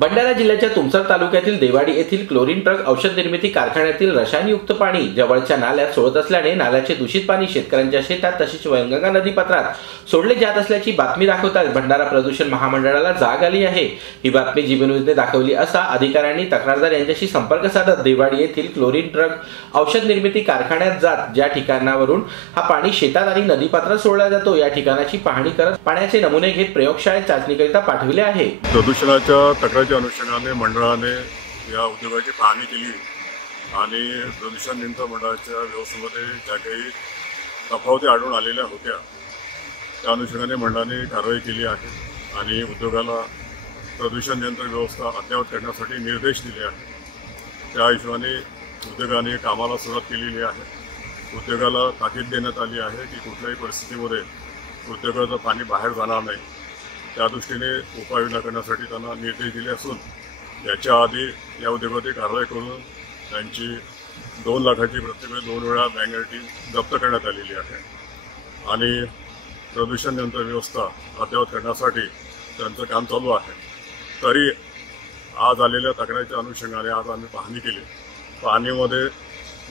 भंडारा जिल्ह्याच्या तुमसर तालुक्यातील देवाडी येथील क्लोरीन ट्रक औषध निर्मिती कारखान्यातील रसायनयुक्त पाणी जवळच्या नाल्यात सोडत असल्याने नाल्याचे दूषित पाणी शेतकऱ्यांच्या शेतात तसेच वैनगंगा नदीपात्रात सोडले जात असल्याची बातमी दाखवताच भंडारा प्रदूषण महामंडळाला जाग आली आहे। ही बातमी जी न्यूजने दाखवली असता अधिकाऱ्यांनी तक्रारदार यांच्याशी संपर्क साधत देवाडी येथील क्लोरीन ट्रक औषध निर्मिती कारखान्यात जात ज्या ठिकाणावरून हा पाणी शेतात आणि नदीपात्रात सोडला जातो या ठिकाणाची पाहणी करत पाण्याचे नमुने घेत प्रयोगशाळेत चाचणीकरिता पाठविले आहे। प्रदूषणाच्या तक्रारीच्या अनुषंगाने मंडळाने या उद्योगाची पाहणी केली आणि प्रदूषण नियंत्रण मंडळाच्या व्यवस्थेमध्ये ज्या काही तफावती आढळून आलेल्या होत्या त्या अनुषंगाने मंडळाने कारवाई केली आहे आणि उद्योगाला प्रदूषण नियंत्रण व्यवस्था अद्ययावत करण्यासाठी निर्देश दिले आहेत। त्या हिशोबाने उद्योगाने कामाला सुरुवात केलेली आहे। उद्योगाला ताकीद देण्यात आली आहे की कुठल्याही परिस्थितीमध्ये उद्योगाचं पाणी बाहेर जाणार नाही त्या दृष्टीने उपाययोजना करण्यासाठी त्यांना निर्देश दिले असून याच्या आधी या उद्योगाची कारवाई करून त्यांची 2 लाखाची प्रत्येक 2 वेळा बँक गॅरंटी जप्त करण्यात आलेली आहे आणि प्रदूषण नियंत्रण व्यवस्था अद्ययावत करण्यासाठी त्यांचं काम चालू आहे। तरी आज आलेल्या तक्रारीच्या अनुषंगाने आज आम्ही पाहणी केली। पाहणीमध्ये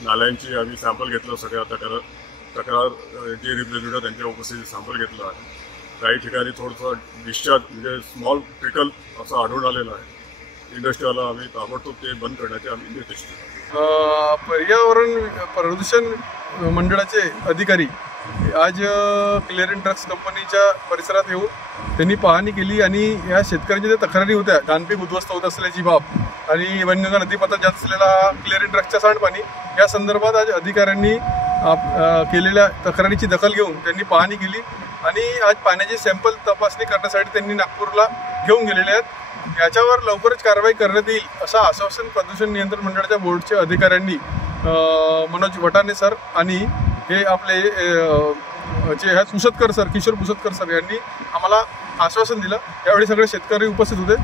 नाल्यांची आम्ही सॅम्पल घेतलं, सगळ्या तक्रार जे रिप्रेझेंटेटिव्ह त्यांच्या उपस्थितीत सॅम्पल घेतलं आहे। काही ठिकाणी थोडंसं डिस्चार्ज म्हणजे स्मॉल ट्रिकल असं आढळून आलेलं आहे। इंडस्ट्रीला आम्ही ताबडतोब ते बंद करण्याचे आम्ही निर्देश दिले। पर्यावरण प्रदूषण मंडळाचे अधिकारी आज क्लिअरिंग ड्रग्स कंपनीच्या परिसरात येऊन त्यांनी पाहणी केली आणि या शेतकऱ्यांच्या ज्या तक्रारी होत्या गानपीक उद्ध्वस्त होत असल्याची बाब आणि वैनगंगा नदीपात्रात जात असलेला क्लिअरिंग ड्रग्सचा सांडपाणी या संदर्भात आज अधिकाऱ्यांनी केलेल्या तक्रारीची दखल घेऊन त्यांनी पाहणी केली आणि आज पाण्याचे सॅम्पल तपासणी करण्यासाठी त्यांनी नागपूरला घेऊन गेलेले आहेत। याच्यावर लवकरच कारवाई करण्यात येईल असं आश्वासन प्रदूषण नियंत्रण मंडळाच्या बोर्डच्या अधिकाऱ्यांनी मनोज वटाने सर आणि हे आपले जे आहेत पुसतकर सर, किशोर पुसतकर सर यांनी आम्हाला आश्वासन दिलं। यावेळी सगळे शेतकरी उपस्थित होते।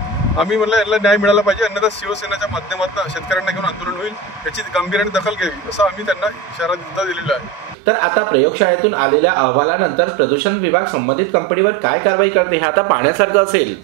आम्ही म्हणलं यांना न्याय मिळाला पाहिजे, अन्यथा शिवसेनेच्या माध्यमातून शेतकऱ्यांना घेऊन आंदोलन होईल, याची गांभीर्याने दखल घ्यावी असं आम्ही त्यांना इशारा दिलेला आहे। तर आता प्रयोगशाळेतून आलेल्या अहवालानंतर प्रदूषण विभाग संबंधित कंपनीवर काय कारवाई करते हे आता पाहण्यासारखं असेल।